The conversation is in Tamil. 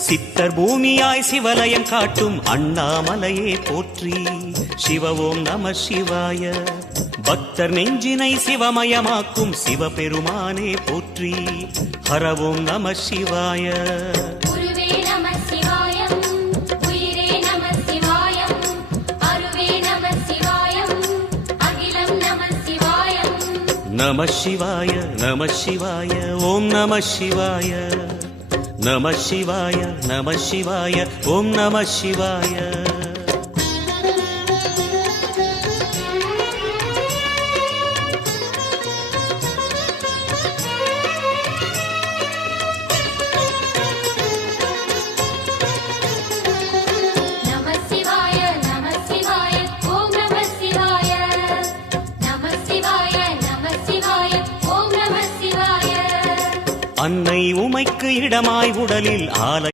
சித்தர் பூமியாய் சிவலயம் காட்டும் அண்ணாமலையே போற்றி. சிவ ஓம் நம சிவாய. பக்தர் நெஞ்சினை சிவமயமாக்கும் சிவபெருமானே போற்றி. ஹர ஓம் நம சிவாய. நம சிவாய நம சிவாய ஓம் நம சிவாய. நம சிவாய நம சிவாய ஓம் நம சிவாய. அன்னை உமைக்கு இடமாய் உடலில் ஆலை